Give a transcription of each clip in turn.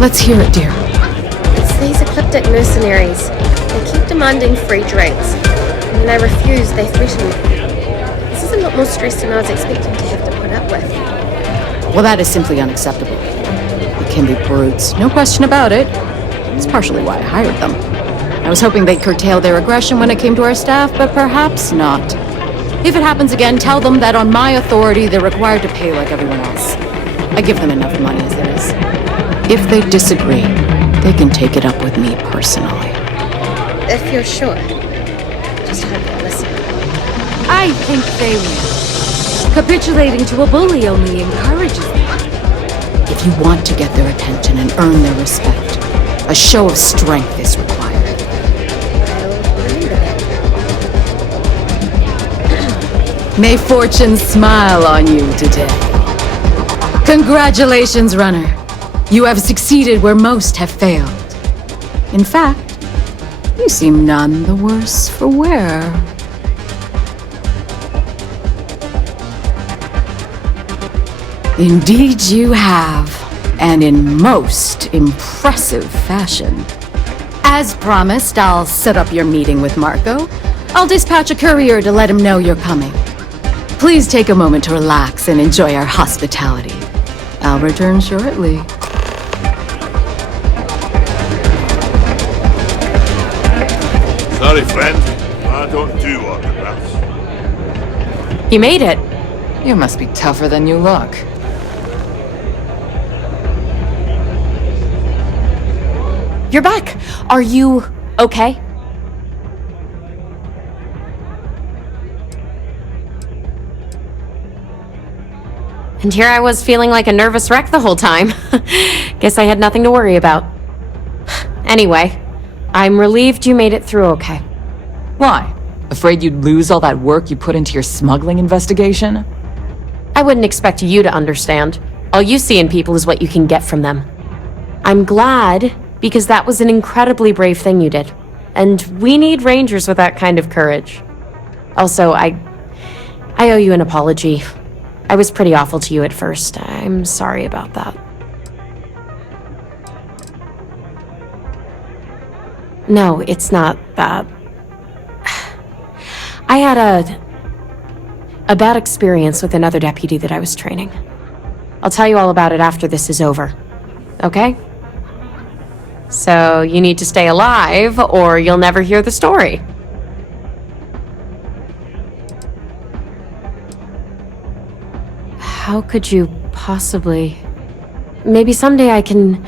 Let's hear it, dear. It's these ecliptic mercenaries. They keep demanding free drinks. And when I refuse, they threaten me. This is a lot more stress than I was expecting to have to put up with. Well, that is simply unacceptable. They can be brutes, no question about it. It's partially why I hired them. I was hoping they'd curtail their aggression when it came to our staff, but perhaps not. If it happens again, tell them that on my authority, they're required to pay like everyone else. I give them enough money as it is. If they disagree, they can take it up with me personally. If you're sure. Just hope they'll listen. I think they will. Capitulating to a bully only encourages them. If you want to get their attention and earn their respect, a show of strength is required. I'll remember that. May fortune smile on you today. Congratulations, runner. You have succeeded where most have failed. In fact, you seem none the worse for wear. Indeed you have, and in most impressive fashion. As promised, I'll set up your meeting with Marco. I'll dispatch a courier to let him know you're coming. Please take a moment to relax and enjoy our hospitality. I'll return shortly. Sorry, friend. I don't do autographs. You made it. You must be tougher than you look. You're back. Are you okay? And here I was feeling like a nervous wreck the whole time. Guess I had nothing to worry about. Anyway, I'm relieved you made it through okay. Why? Afraid you'd lose all that work you put into your smuggling investigation? I wouldn't expect you to understand. All you see in people is what you can get from them. I'm glad, because that was an incredibly brave thing you did. And we need rangers with that kind of courage. Also, I owe you an apology. I was pretty awful to you at first. I'm sorry about that. No, it's not that. I had a bad experience with another deputy that I was training. I'll tell you all about it after this is over. Okay? So you need to stay alive, or you'll never hear the story. How could you possibly... Maybe someday I can...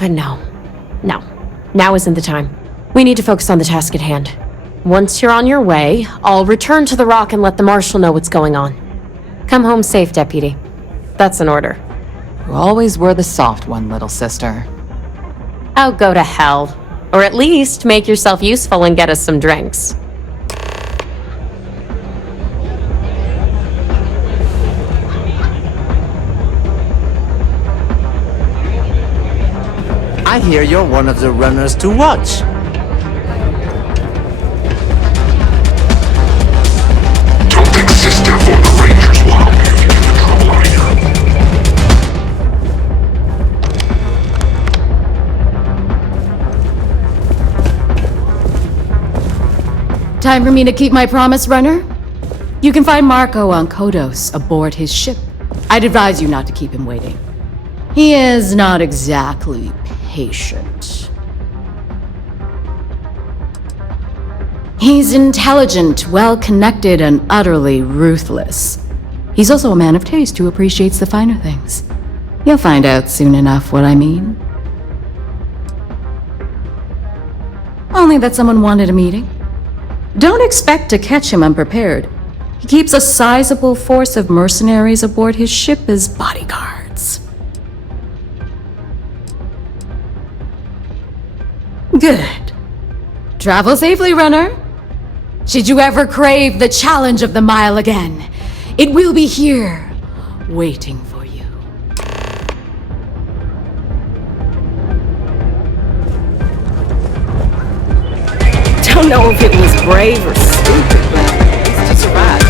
But no. No. Now isn't the time. We need to focus on the task at hand. Once you're on your way, I'll return to the Rock and let the Marshal know what's going on. Come home safe, Deputy. That's an order. You always were the soft one, little sister. Oh, go to hell. Or at least make yourself useful and get us some drinks. I hear you're one of the runners to watch. Don't exist for the Rangers will help you if you get in trouble out here. Time for me to keep my promise, runner? You can find Marco on Kodos aboard his ship. I'd advise you not to keep him waiting. He is not exactly patient. He's intelligent, well-connected, and utterly ruthless. He's also a man of taste who appreciates the finer things. You'll find out soon enough what I mean. Only that someone wanted a meeting. Don't expect to catch him unprepared. He keeps a sizable force of mercenaries aboard his ship as bodyguards. Good. Travel safely, runner. Should you ever crave the challenge of the mile again, it will be here, waiting for you. Don't know if it was brave or stupid, but at least you survived.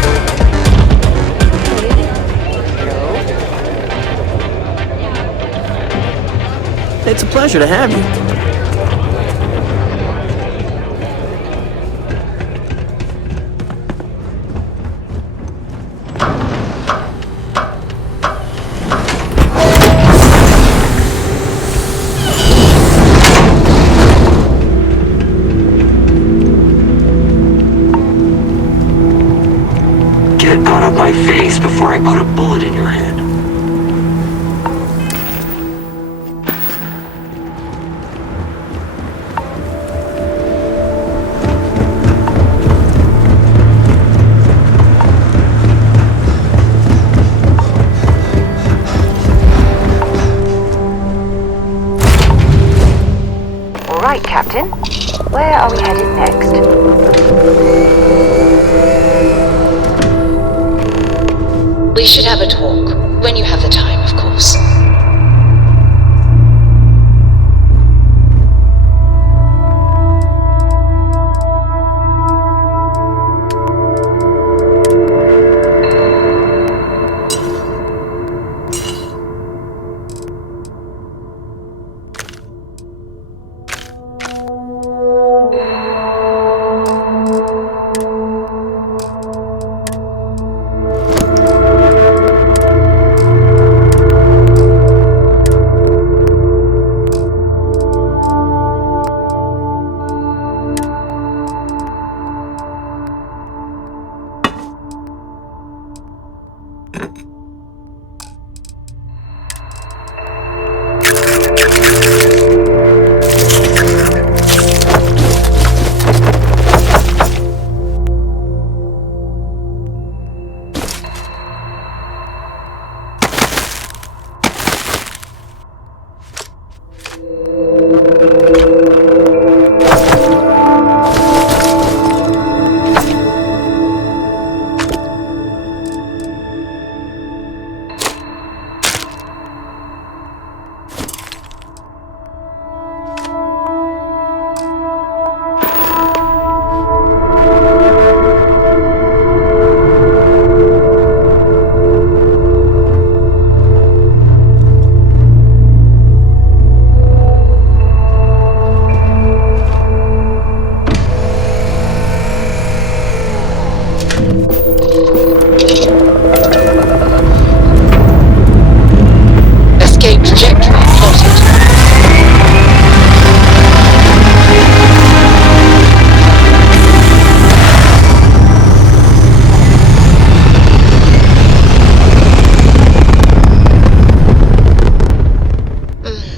It's a pleasure to have you. Get out of my face before I put a bullet in your head. All right, Captain. Where are we headed next? We should have a talk. When you have the time, of course. Escape trajectory plotted.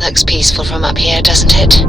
Looks peaceful from up here, doesn't it?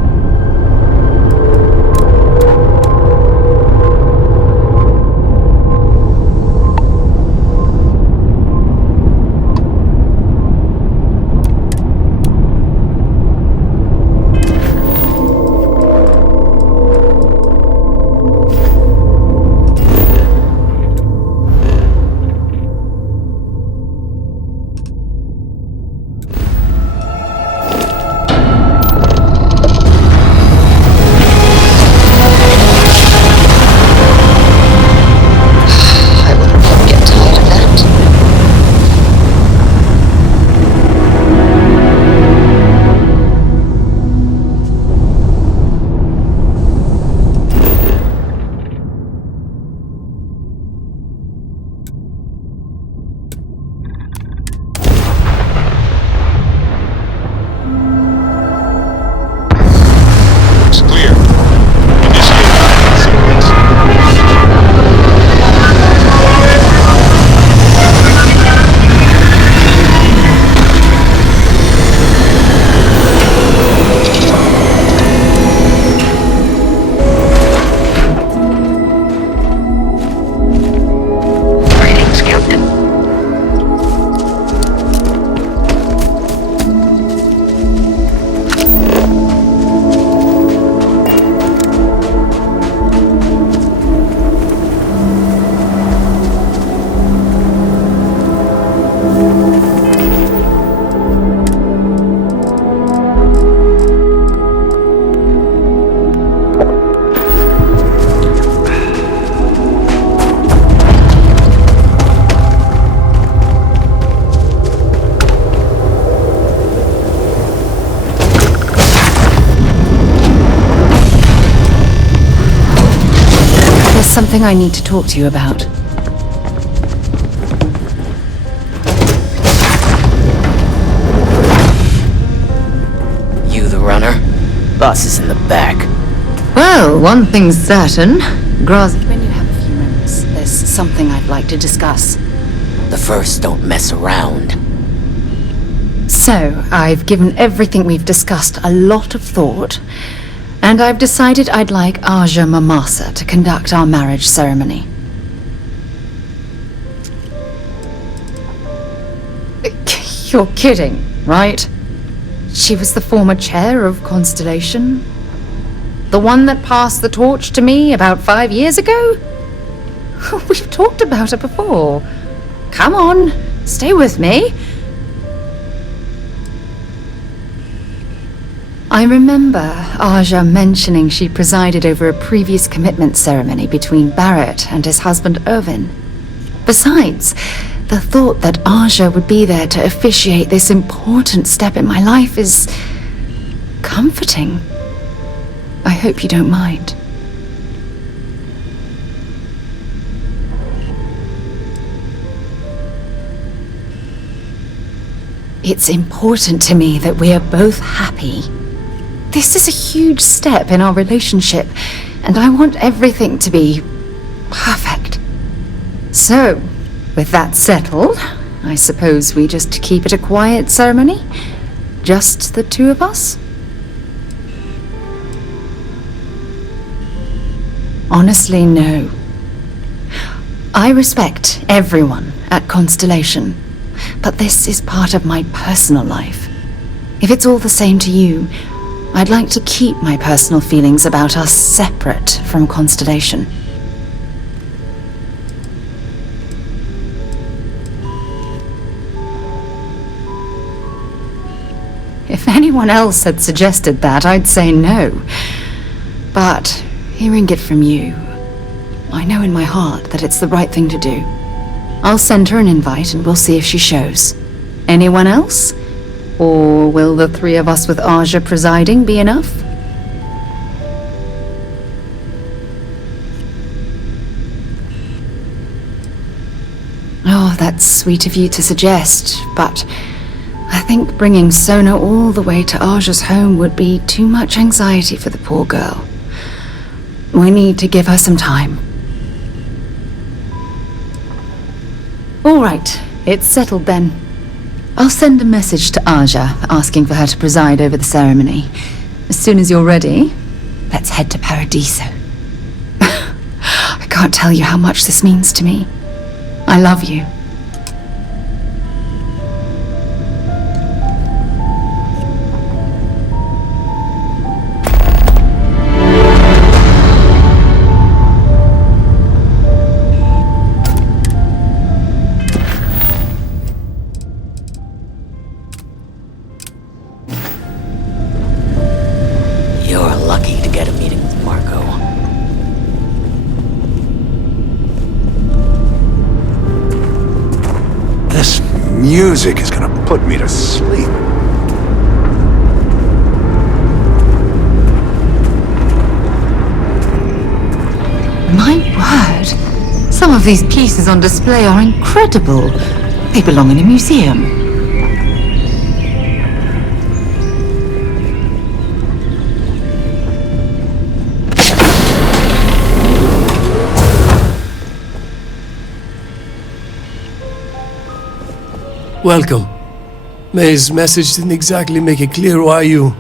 something I need to talk to you about. You the runner? Boss is in the back. Well, one thing's certain. When you have a few moments, there's something I'd like to discuss. The first don't mess around. So, I've given everything we've discussed a lot of thought, and I've decided I'd like Aja Mamasa to conduct our marriage ceremony. You're kidding, right? She was the former chair of Constellation? The one that passed the torch to me about 5 years ago? We've talked about her before. Come on, stay with me. I remember Aja mentioning she presided over a previous commitment ceremony between Barrett and his husband Irvin. Besides, the thought that Aja would be there to officiate this important step in my life is comforting. I hope you don't mind. It's important to me that we are both happy. This is a huge step in our relationship, and I want everything to be perfect. So, with that settled, I suppose we just keep it a quiet ceremony? Just the two of us? Honestly, no. I respect everyone at Constellation, but this is part of my personal life. If it's all the same to you, I'd like to keep my personal feelings about us separate from Constellation. If anyone else had suggested that, I'd say no. But hearing it from you, I know in my heart that it's the right thing to do. I'll send her an invite and we'll see if she shows. Anyone else? Or will the three of us with Aja presiding be enough? Oh, that's sweet of you to suggest, but I think bringing Sona all the way to Aja's home would be too much anxiety for the poor girl. We need to give her some time. All right, it's settled then. I'll send a message to Aja asking for her to preside over the ceremony. As soon as you're ready, let's head to Paradiso. I can't tell you how much this means to me. I love you. You're lucky to get a meeting with Marco. This music is gonna put me to sleep. My word! Some of these pieces on display are incredible. They belong in a museum. Welcome. May's message didn't exactly make it clear why you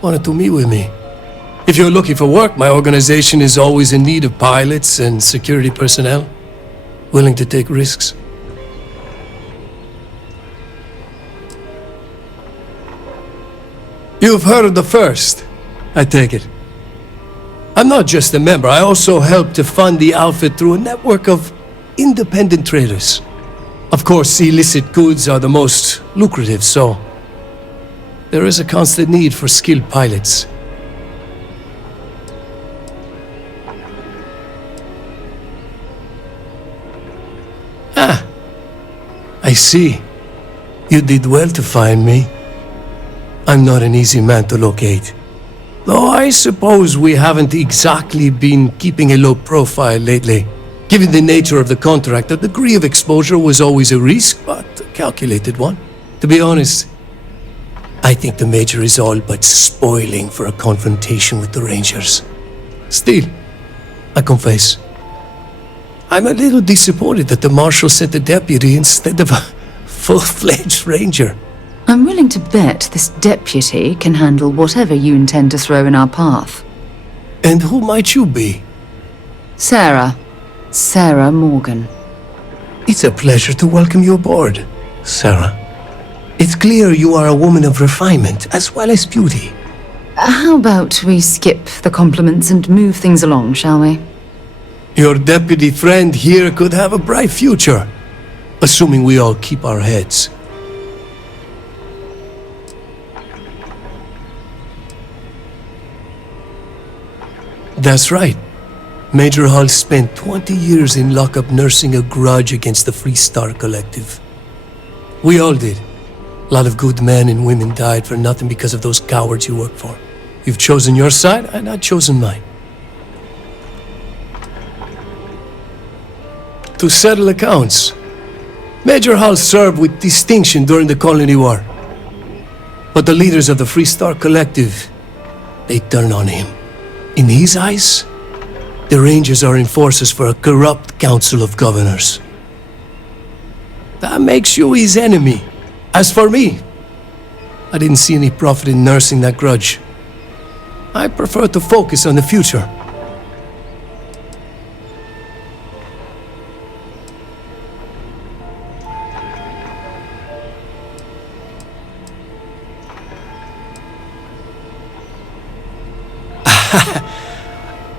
wanted to meet with me. If you're looking for work, my organization is always in need of pilots and security personnel, willing to take risks. You've heard of the First, I take it. I'm not just a member, I also help to fund the outfit through a network of independent traders. Of course, illicit goods are the most lucrative, so there is a constant need for skilled pilots. Ah, I see. You did well to find me. I'm not an easy man to locate. Though I suppose we haven't exactly been keeping a low profile lately. Given the nature of the contract, a degree of exposure was always a risk, but a calculated one. To be honest, I think the Major is all but spoiling for a confrontation with the Rangers. Still, I confess, I'm a little disappointed that the Marshal sent a deputy instead of a full-fledged Ranger. I'm willing to bet this deputy can handle whatever you intend to throw in our path. And who might you be? Sarah. Sarah Morgan. It's a pleasure to welcome you aboard, Sarah. It's clear you are a woman of refinement as well as beauty. How about we skip the compliments and move things along, shall we? Your deputy friend here could have a bright future, assuming we all keep our heads. That's right. Major Hull spent 20 years in lockup nursing a grudge against the Free Star Collective. We all did. A lot of good men and women died for nothing because of those cowards you work for. You've chosen your side, and I've chosen mine. To settle accounts, Major Hull served with distinction during the Colony War. But the leaders of the Free Star Collective, they turned on him. In his eyes, the Rangers are enforcers for a corrupt Council of Governors. That makes you his enemy. As for me, I didn't see any profit in nursing that grudge. I prefer to focus on the future.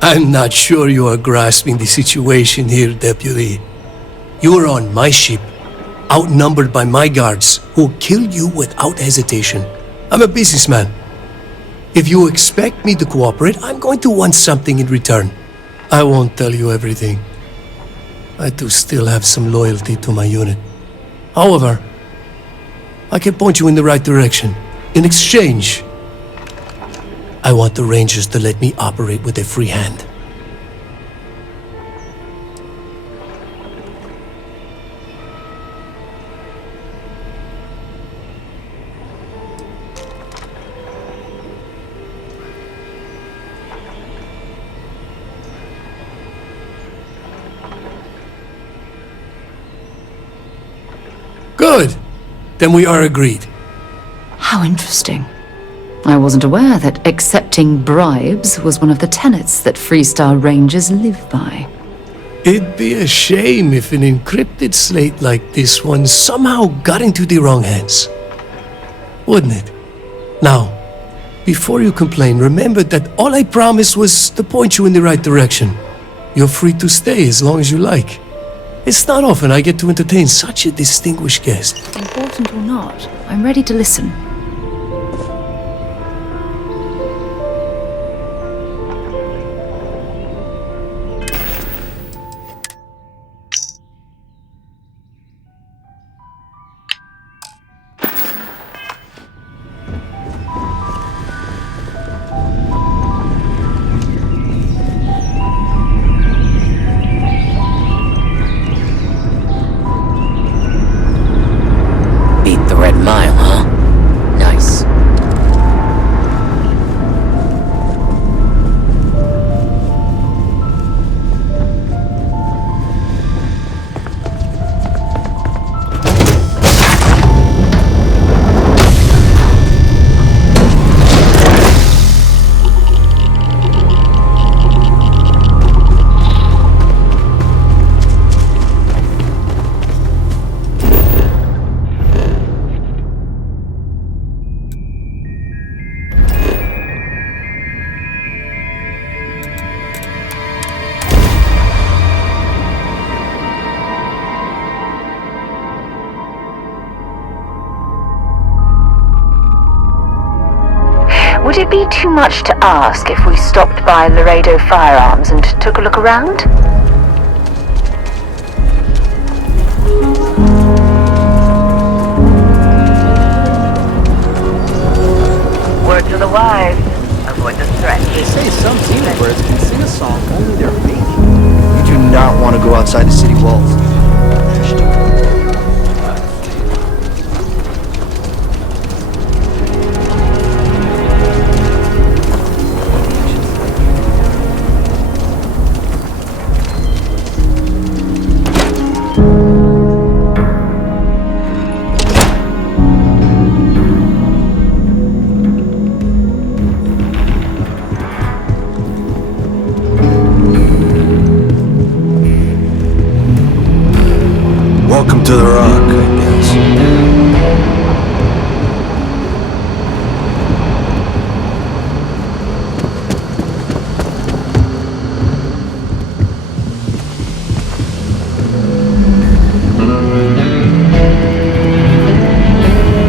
I'm not sure you are grasping the situation here, Deputy. You are on my ship, outnumbered by my guards, who will kill you without hesitation. I'm a businessman. If you expect me to cooperate, I'm going to want something in return. I won't tell you everything. I do still have some loyalty to my unit. However, I can point you in the right direction. In exchange, I want the Rangers to let me operate with a free hand. Good. Then we are agreed. How interesting. I wasn't aware that accepting bribes was one of the tenets that Freestar Rangers live by. It'd be a shame if an encrypted slate like this one somehow got into the wrong hands. Wouldn't it? Now, before you complain, remember that all I promised was to point you in the right direction. You're free to stay as long as you like. It's not often I get to entertain such a distinguished guest. Important or not, I'm ready to listen. Would it be too much to ask if we stopped by Laredo Firearms and took a look around? Word to the wise, avoid the threat. They say some singing birds can sing a song only their mate. You do not want to go outside the city walls. Welcome to the Rock, I guess.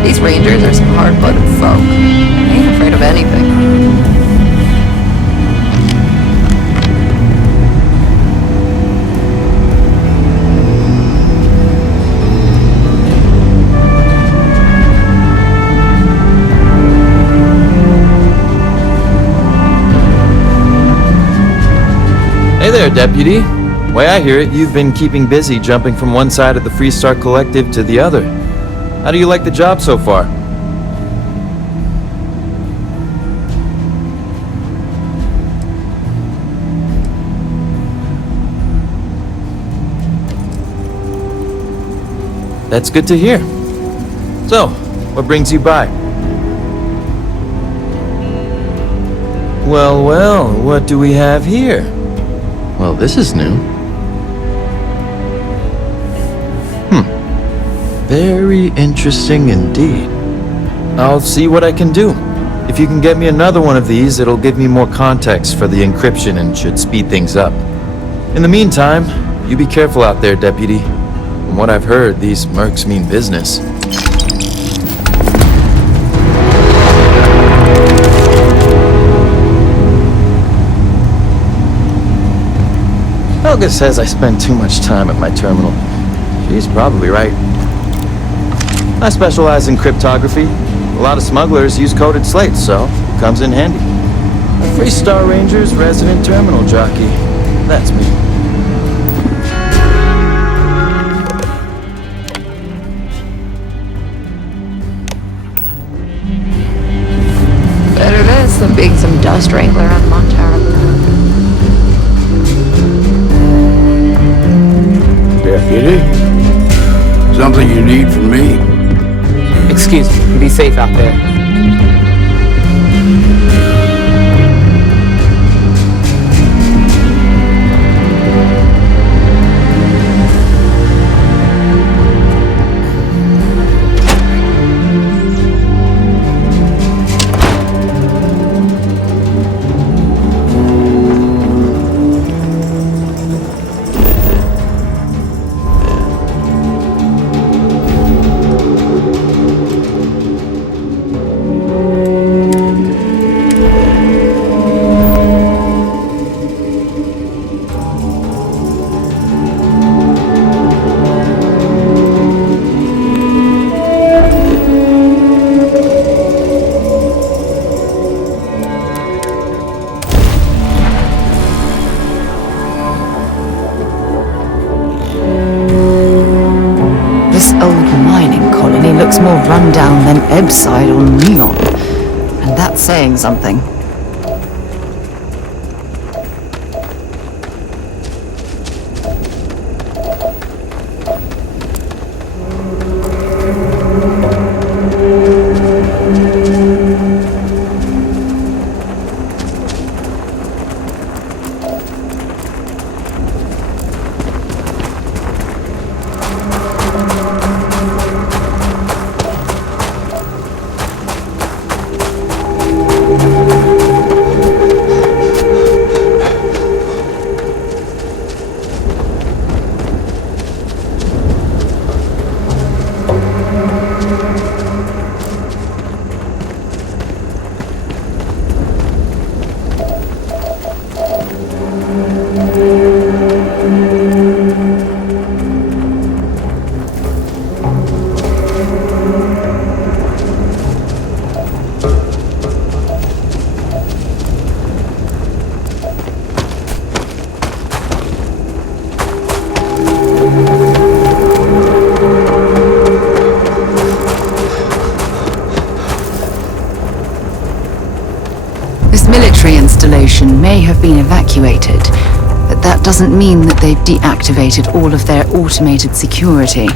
These rangers are some hard-blooded folk. They ain't afraid of anything. Hey there, Deputy. Way I hear it, you've been keeping busy jumping from one side of the Freestar Collective to the other. How do you like the job so far? That's good to hear. So, what brings you by? Well, well, what do we have here? Well, this is new. Very interesting indeed. I'll see what I can do. If you can get me another one of these, it'll give me more context for the encryption and should speed things up. In the meantime, you be careful out there, Deputy. From what I've heard, these mercs mean business. Helga says I spend too much time at my terminal. She's probably right. I specialize in cryptography. A lot of smugglers use coded slates, so it comes in handy. A Freestar Ranger's resident terminal jockey. That's me. Better this than being some dust wrangler on Montara. Deputy? Something you need from me? Excuse me. Be safe out there. Looks more rundown than Ebbside or Neon. And that's saying something. This military installation may have been evacuated, but that doesn't mean that they've deactivated all of their automated security.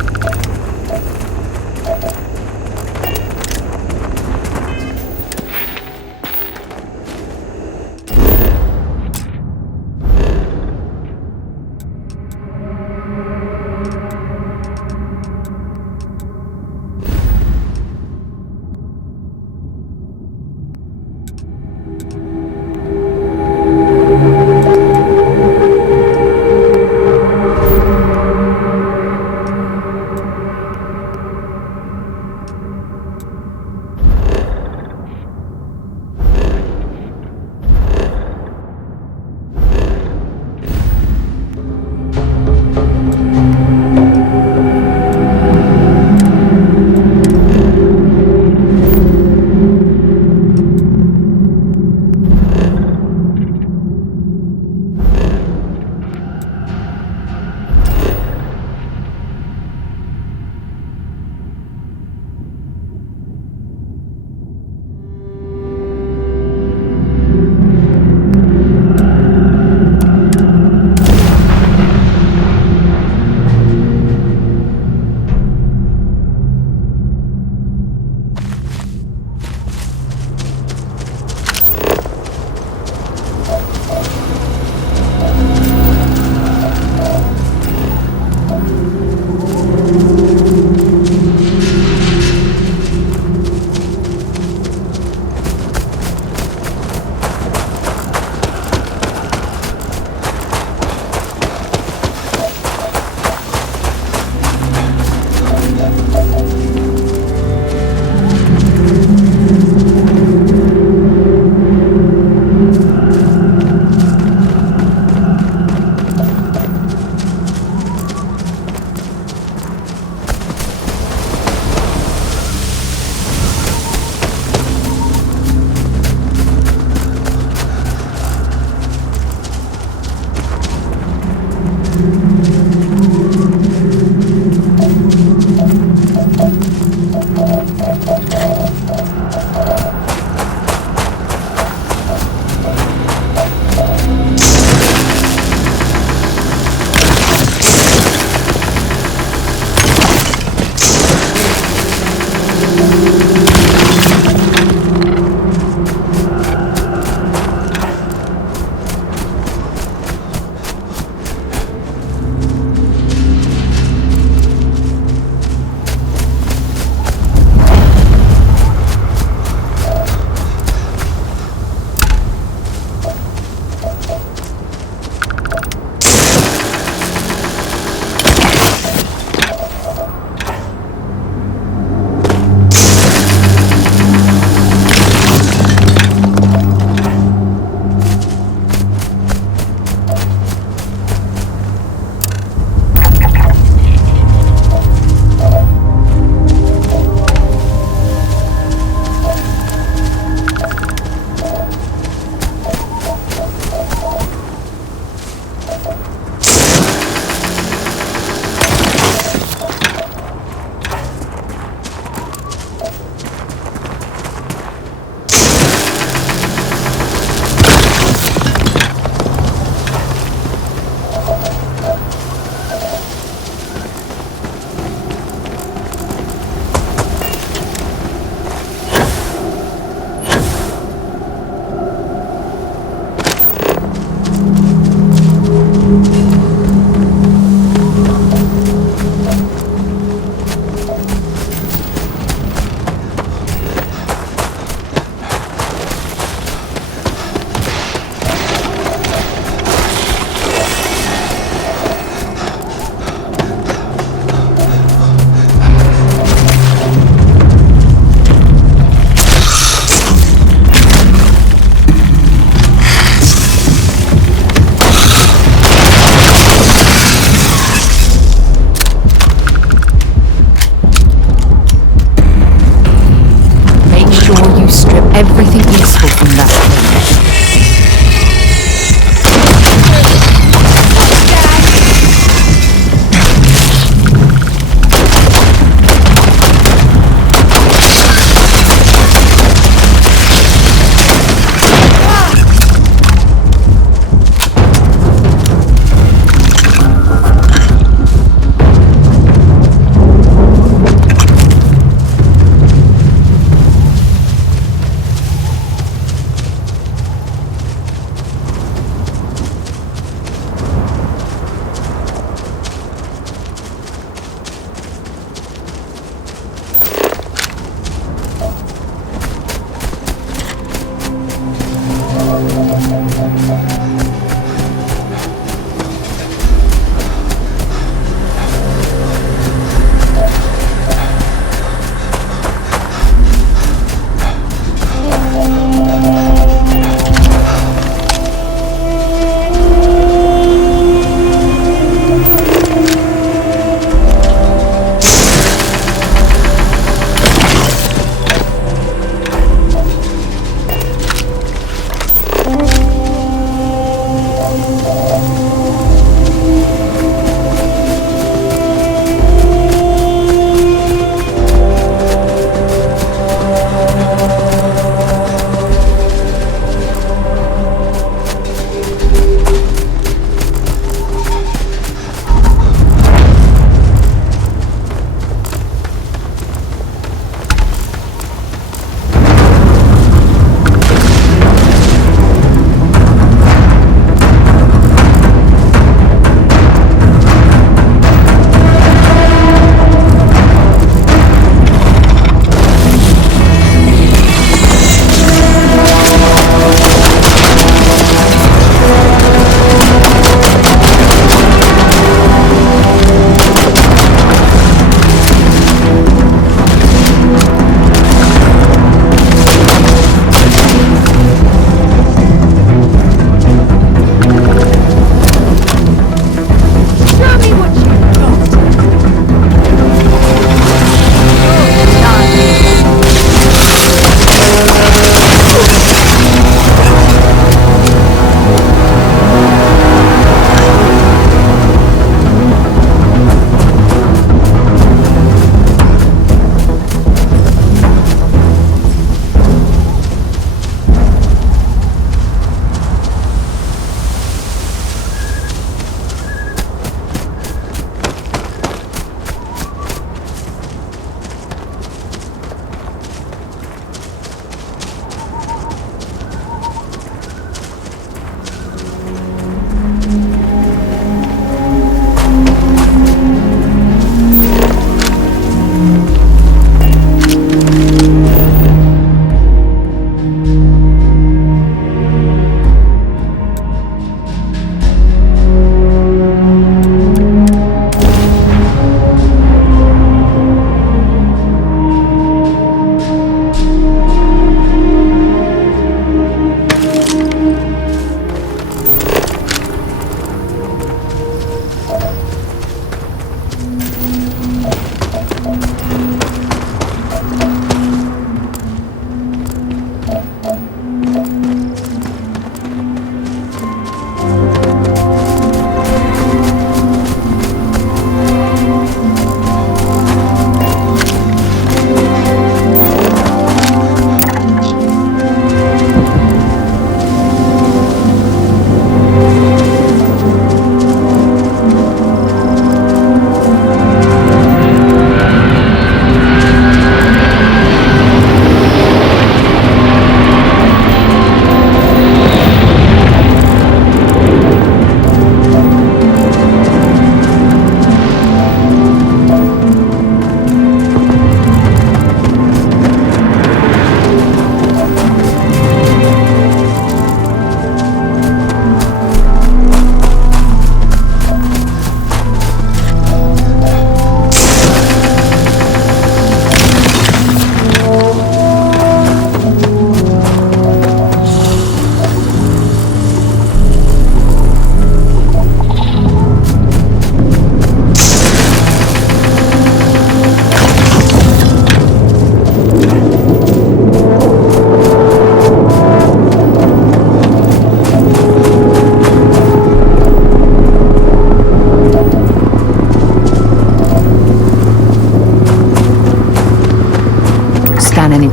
everything useful from that place.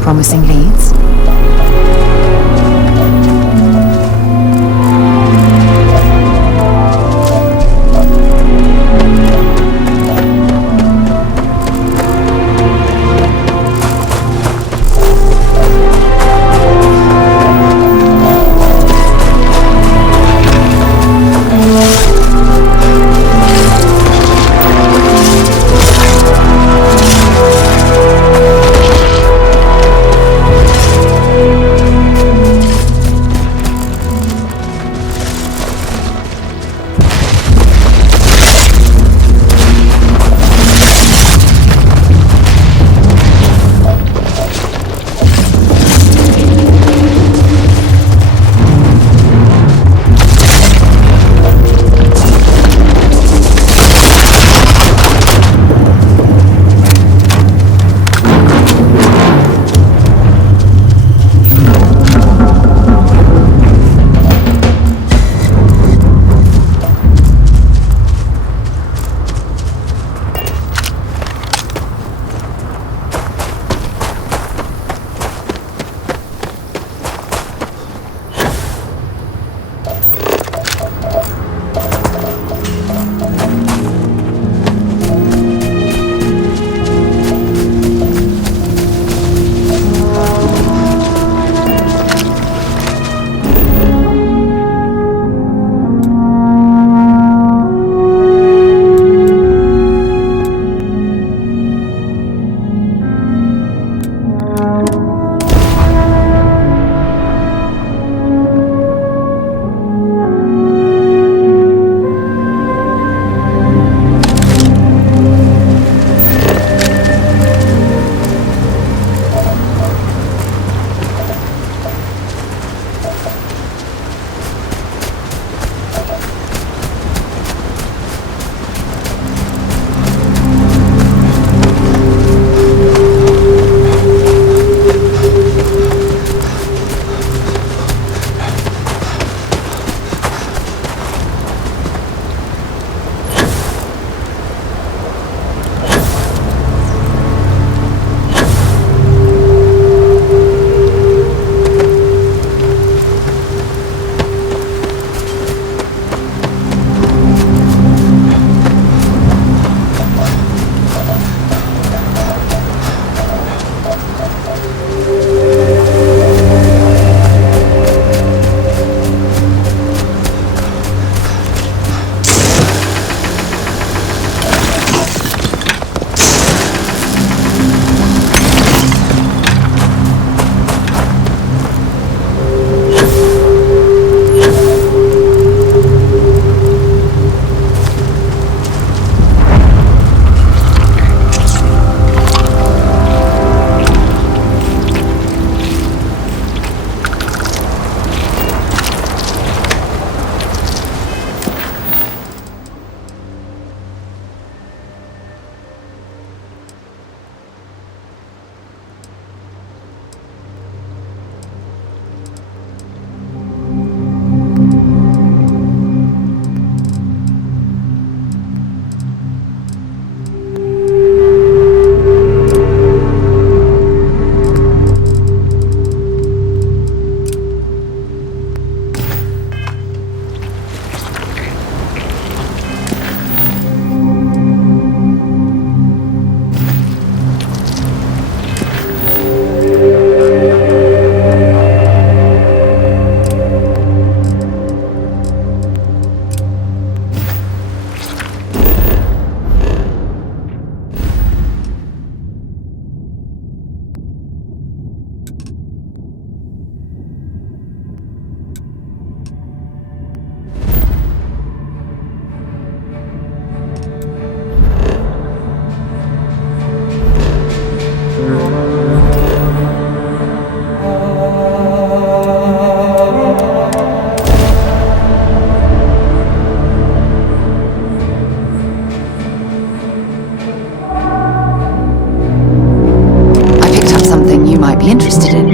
promising leads? interested in.